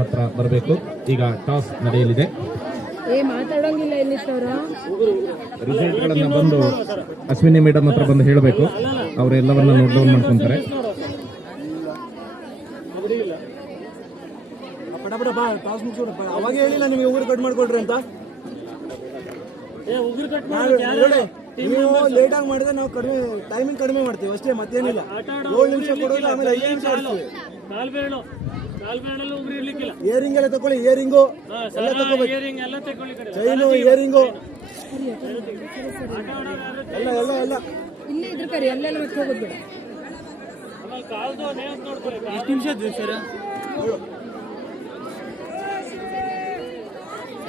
ಹತ್ರ ಬರಬೇಕು. ಈಗ ಟಾಸ್ ನಡೆಯಲಿದೆ. ಏ ಮಾತಾಡೋಂಗಿಲ್ಲ ಎಲ್ಲಿತ್ತವ್ರ ರಿಸಲ್ಟ್ಗಳನ್ನ ಬಂದು ಅಶ್ವಿನಿ ಮೇಡಮ್ ಹತ್ರ ಬಂದು ಹೇಳಬೇಕು. ಅವರೆಲ್ಲವನ್ನ ನೋಟ್ ಡೌನ್ ಮಾಡ್ಕೊಂತಾರೆ. ಅವಾಗ ಹೇಳಿಲ್ಲ ನಿಮಗೆ ಉಗುರು ಕಟ್ ಮಾಡ್ಕೊಡ್ರಿ ಅಂತ. ಲೇಟ್ ಆಗಿ ಮಾಡಿದ್ರೆ ನಾವು ಕಡಿಮೆ ಟೈಮಿಂಗ್ ಕಡಿಮೆ ಮಾಡ್ತೀವಿ. ಅಷ್ಟೇ ಮತ್ತೇನಿಲ್ಲ. ಏಳು ನಿಮಿಷ ಕೊಡೋದು ಆಮೇಲೆ ಐದು ನಿಮಿಷ ಆಡ್ತೀವಿ ಇಯರಿಂಗ್ ಎಲ್ಲ ತಗೊಳ್ಳಿ ಇಯರಿಂಗು ಎಲ್ಲ ತಗೋಬೇಕು. ಚೈನು ಇಯರಿಂಗು ಎಲ್ಲ ಎಲ್ಲ ಎಲ್ಲ. ಇಲ್ಲೇ ಇದ್ರ ಕರಿ ಅಲ್ಲೆಲ್ಲ ಮತ್ತೆ ಹೋಗೋದು ಎಷ್ಟು ನಿಮಿಷ ಇದ್ವಿ ಸರ್?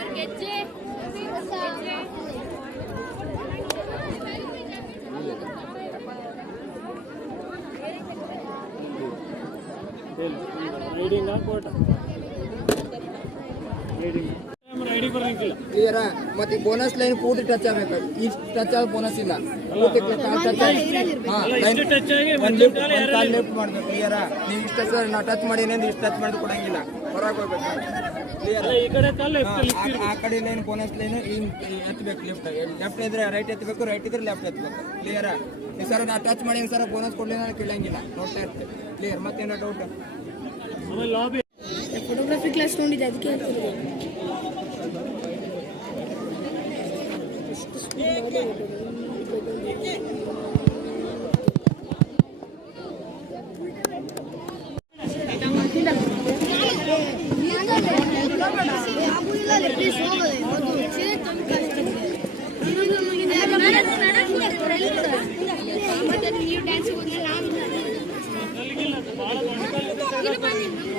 ರೈಡಿಂಗ್ ಕ್ಲಿಯರ್ ಮತ್ತೆ ಬೋನಸ್ ಲೈನ್ ಪೂರ್ತಿ ಟಚ್ ಆಗಬೇಕು. ಈ ಟಚ್ ಆಗ ಬೋನಸ್ ಇಲ್ಲ. ಪೂರ್ತಿ ಟಚ್ ಆಗಿ ಟಚ್ ಲಿಫ್ಟ್ ಒಂದ್ ಕಾಲ್ ಲಿಫ್ಟ್ ಮಾಡ್ಬೇಕು ಕ್ಲಿಯರ್ ನೀವು ಇಷ್ಟ ಟಚ್ ಮಾಡೀನಿ ಅಂದ್ರೆ ಇಷ್ಟು ಟಚ್ ಮಾಡಿದ್ ಕೊಡಂಗಿಲ್ಲ. ಹೊರಗೆ ಹೋಗ್ಬೇಕು. ಕ್ಲಿಯರ್ ಆ? ಕಡೆ ಲೈನ್ ಬೋನಸ್ ಲೈನ್ ಎತ್ತಬೇಕು ಲೆಫ್ಟ್ ಲೆಫ್ಟ್ ಇದ್ರೆ ರೈಟ್ ಎತ್ತಬೇಕು ರೈಟ್ ಇದ್ರೆ ಲೆಫ್ಟ್ ಎತ್ತಬೇಕು ಕ್ಲಿಯರ್ ಸರ್ ನಾ ಟಚ್ ಮಾಡಿ ಸರ್ ಬೋನಸ್ ಕೊಡ್ಲಿ ನಾನು ಕೇಳಂಗಿಲ್ಲ. ನೋಡ್ತಾ ಇರ್ತೇನೆ ಕ್ಲಿಯರ್ ಮತ್ತೇನೋ ಡೌಟ್ వేసుకోండి అదికే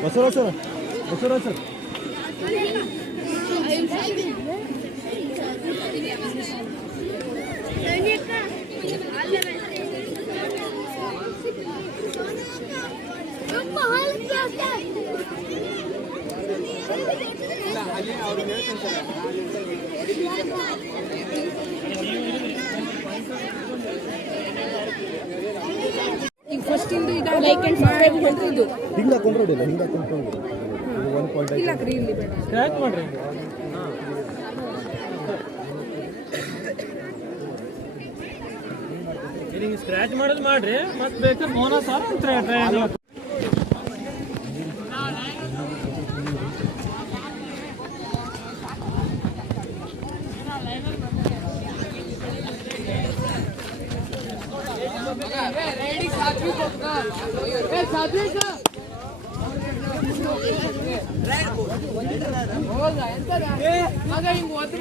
Basura basura. ಈಗ ಫಸ್ಟ್ ಇಂದು ಈಗ ಲೈಕ್ ಅಂಡ್ ಸಬ್ಸ್ಕ್ರೈಬ್ ಹೇಳ್ತಿದ್ದು. ಹಿಂಗೆ ಹಾಕೊಂಡ್ರೆ ಹಿಂಗೆ ಹಾಕೊಂಡ್ರೆ ಒಂದು ಪಾಯಿಂಟ್ ಇಲ್ಲ ಕರಿ ಇಲ್ಲಿ ಬೇಡ ಸ್ಕ್ರಾಚ್ ಮಾಡ್ರಿ ಹಿಂಗೆ ಸ್ಕ್ರಾಚ್ ಮಾಡೋದು ಮಾಡ್ರಿ ಮತ್ತೆ ಬೇಕಾದ್ರೆ ಬೋನಸ್ ಟ್ರೈ ಟ್ರೈ ಮಗ ಹಿಂಗ್ ಒತ್ತು ಬಾ ಮಗ ಹಿಂಗ ಒದ್ದು